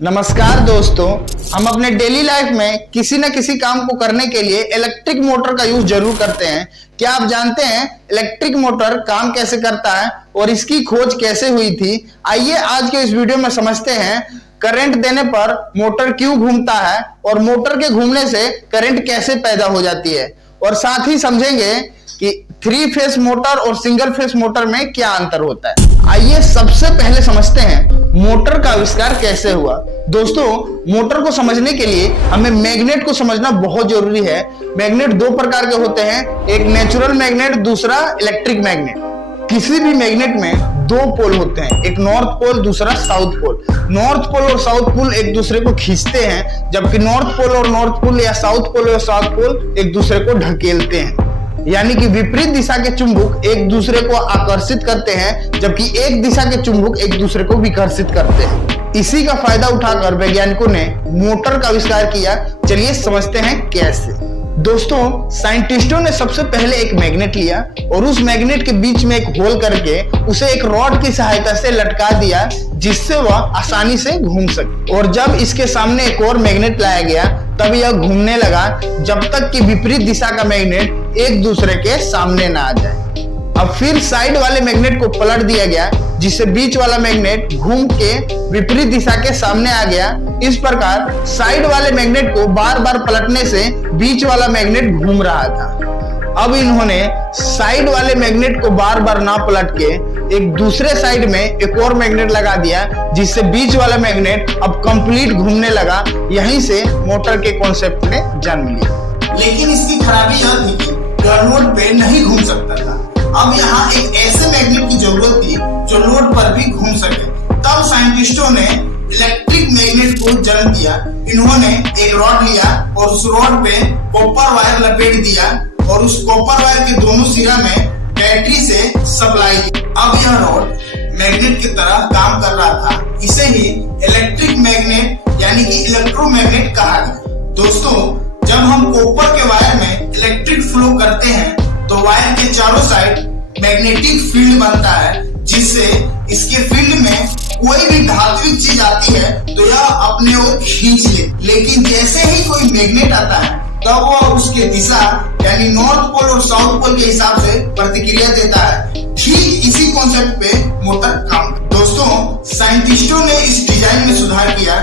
नमस्कार दोस्तों, हम अपने डेली लाइफ में किसी न किसी काम को करने के लिए इलेक्ट्रिक मोटर का यूज जरूर करते हैं। क्या आप जानते हैं इलेक्ट्रिक मोटर काम कैसे करता है और इसकी खोज कैसे हुई थी? आइए आज के इस वीडियो में समझते हैं करंट देने पर मोटर क्यों घूमता है और मोटर के घूमने से करंट कैसे पैदा हो जाती है, और साथ ही समझेंगे कि 3 फेस मोटर और सिंगल फेस मोटर में क्या अंतर होता है। आइए सबसे पहले समझते हैं मोटर का आविष्कार कैसे हुआ। दोस्तों, मोटर को समझने के लिए हमें मैग्नेट को समझना बहुत जरूरी है। मैग्नेट 2 प्रकार के होते हैं, एक नेचुरल मैग्नेट, दूसरा इलेक्ट्रिक मैग्नेट। किसी भी मैग्नेट में 2 पोल होते हैं, एक नॉर्थ पोल, दूसरा साउथ पोल। नॉर्थ पोल और साउथ पोल एक दूसरे को खींचते हैं, जबकि नॉर्थ पोल और नॉर्थ पोल या साउथ पोल और साउथ पोल एक दूसरे को ढकेलते हैं। यानी कि विपरीत दिशा के चुंबक एक दूसरे को आकर्षित करते हैं, जबकि एक दिशा के चुंबक एक दूसरे को विकर्षित करते हैं। इसी का फायदा उठाकर वैज्ञानिकों ने मोटर का आविष्कार किया। चलिए समझते हैं कैसे। दोस्तों, साइंटिस्टों ने सबसे पहले एक मैग्नेट लिया और उस मैग्नेट के बीच में एक होल करके उसे एक रॉड की सहायता से लटका दिया, जिससे वह आसानी से घूम सके। और जब इसके सामने एक और मैग्नेट लाया गया तब यह घूमने लगा, जब तक कि विपरीत दिशा का मैग्नेट एक दूसरे के सामने ना आ जाए। अब फिर साइड वाले मैग्नेट को पलट दिया गया, जिससे बीच वाला मैग्नेट घूम के विपरीत दिशा के सामने आ गया। इस प्रकार साइड वाले मैग्नेट को बार बार पलटने से बीच वाला मैग्नेट घूम रहा था। अब इन्होंने साइड वाले मैग्नेट को बार बार ना पलट के एक दूसरे साइड में एक और मैग्नेट लगा दिया, जिससे बीच वाला मैग्नेट अब कंप्लीट घूमने लगा। यहीं से मोटर के कॉन्सेप्ट ने जन्म लिया। लेकिन इसकी खराबी यह थी कि यह लोड पे नहीं घूम सकता था। अब यहाँ एक ऐसे मैग्नेट की जरूरत थी जो लोड पर भी घूम सके। तब साइंटिस्टों ने इलेक्ट्रिक मैग्नेट को जन्म दिया। इन्होंने एक रॉड लिया और उस रॉड पे कॉपर वायर लपेट दिया और उस कॉपर वायर के दोनों सिरा में बैटरी से सप्लाई दी। अब यह रॉड मैग्नेट की तरह काम कर रहा था। इसे ही इलेक्ट्रिक मैग्नेट यानी कि इलेक्ट्रोमैग्नेट कहा गया। दोस्तों, जब हम कॉपर के वायर में इलेक्ट्रिक फ्लो करते हैं तो वायर के चारों साइड मैग्नेटिक फील्ड बनता है, जिससे इसके फील्ड में कोई भी धात्विक चीज आती है तो यह अपने ओर खींच ले। लेकिन जैसे ही कोई मैग्नेट आता है तब वह उसके दिशा यानी नॉर्थ पोल और साउथ पोल के हिसाब से प्रतिक्रिया देता है। ठीक इसी कॉन्सेप्ट पे मोटर काम। दोस्तों, साइंटिस्टों ने इस डिजाइन में सुधार किया।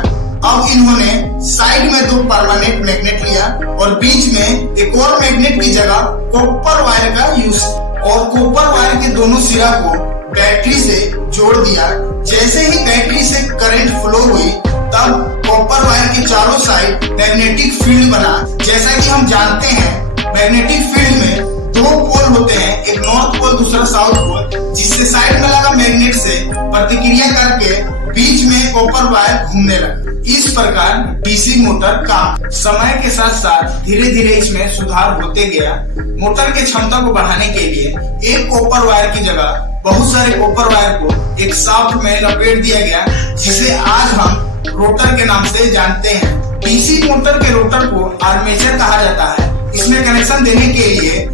अब इन्होंने साइड में 2 परमानेंट मैग्नेट लिया और बीच में एक और मैग्नेट की जगह कॉपर वायर का यूज और कॉपर वायर के दोनों सिरा को बैटरी से जोड़ दिया। जैसे ही बैटरी से करंट फ्लो हुई तब कॉपर वायर के चारों साइड मैग्नेटिक फील्ड बना। जैसा कि हम जानते हैं मैग्नेटिक फील्ड में 2 पोल होते हैं, एक नॉर्थ पोल दूसरा साउथ पोल, जिससे साइड में लगा मैग्नेट से प्रतिक्रिया करके बीच में कॉपर वायर घूमने लगा। इस प्रकार डीसी मोटर काम। समय के साथ साथ धीरे धीरे इसमें सुधार होते गया। मोटर की क्षमता को बढ़ाने के लिए एक कॉपर वायर की जगह बहुत सारे कॉपर वायर को एक शाफ्ट में लपेट दिया गया, जिसे आज हम रोटर के नाम से जानते हैं। डीसी मोटर के रोटर को आर्मेचर कहा जाता है। इसमें कनेक्शन देने के लिए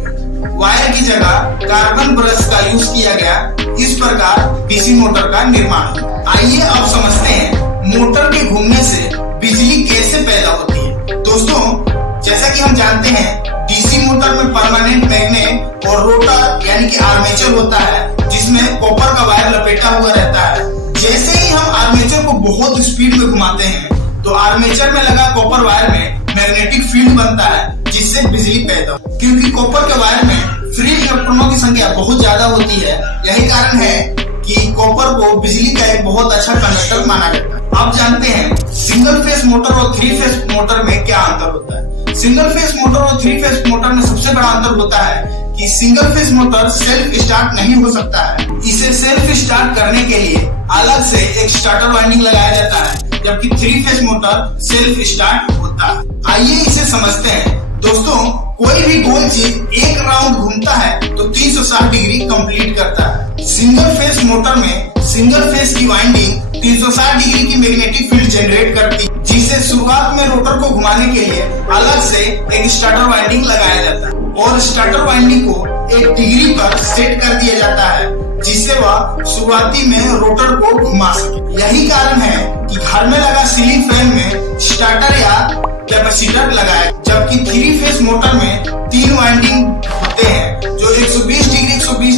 वायर की जगह कार्बन ब्रश का यूज किया गया। इस प्रकार डीसी मोटर का निर्माण। आइए अब समझते हैं मोटर के घूमने से बिजली कैसे पैदा होती है। दोस्तों, जैसा कि हम जानते हैं डीसी मोटर में परमानेंट मैग्नेट और रोटर यानी कि आर्मेचर होता है, जिसमें कॉपर का वायर लपेटा हुआ रहता है। जैसे ही हम आर्मेचर को बहुत स्पीड में घुमाते हैं तो आर्मेचर में लगा कॉपर वायर में मैग्नेटिक फील्ड बनता है, जिससे बिजली पैदा हो। क्योंकि कॉपर के वायर में फ्री इलेक्ट्रॉनों की संख्या बहुत ज्यादा होती है, यही कारण है कि कॉपर को बिजली का एक बहुत अच्छा कंडक्टर माना जाता है। आप जानते हैं सिंगल फेस मोटर और 3 फेस मोटर में क्या अंतर होता है। सिंगल फेस मोटर और 3 फेस मोटर में सबसे बड़ा अंतर होता है कि single phase motor self start नहीं हो सकता है। इसे सेल्फ स्टार्ट करने के लिए अलग से एक स्टार्टर वाइंडिंग लगाया जाता है, जबकि 3 फेस मोटर सेल्फ स्टार्ट होता है। आइए इसे समझते हैं। दोस्तों, कोई भी गोल चीज एक राउंड घूमता है तो 360 डिग्री कंप्लीट करता है। सिंगल फेस मोटर में सिंगल फेस की वाइंडिंग 360 डिग्री की मैग्नेटिक फील्ड जनरेट करती है, जिससे शुरुआत में रोटर को घुमाने के लिए अलग से एक स्टार्टर वाइंडिंग लगाया जाता है और स्टार्टर वाइंडिंग को एक डिग्री पर सेट कर दिया जाता है जिससे वह शुरुआती में रोटर को घुमा सके। यही कारण है कि घर में लगा सीलिंग फैन में स्टार्टर या कैपेसिटर लगाया, जबकि 3 फेस मोटर में 3 वाइंडिंग होते हैं जो 120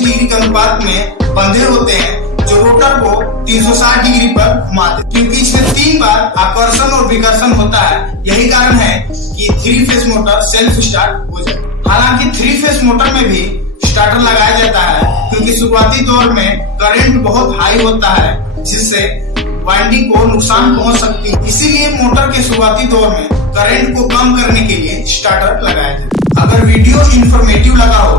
डिग्री के अनुपात में बंधे होते हैं जो रोटर को 360 डिग्री पर घुमाते, क्योंकि इसमें 3 बार आकर्षण और विकर्षण होता है। यही कारण है कि 3 फेस मोटर सेल्फ स्टार्ट हो जाए। हालांकि 3 फेस मोटर में भी स्टार्टर लगाया जाता है क्योंकि शुरुआती दौर में करंट बहुत हाई होता है जिससे वाइंडिंग को नुकसान पहुंच सकती है। इसीलिए मोटर के शुरुआती दौर में करंट को कम करने के लिए स्टार्टर लगाया जाता है। अगर वीडियो इंफॉर्मेटिव लगा हो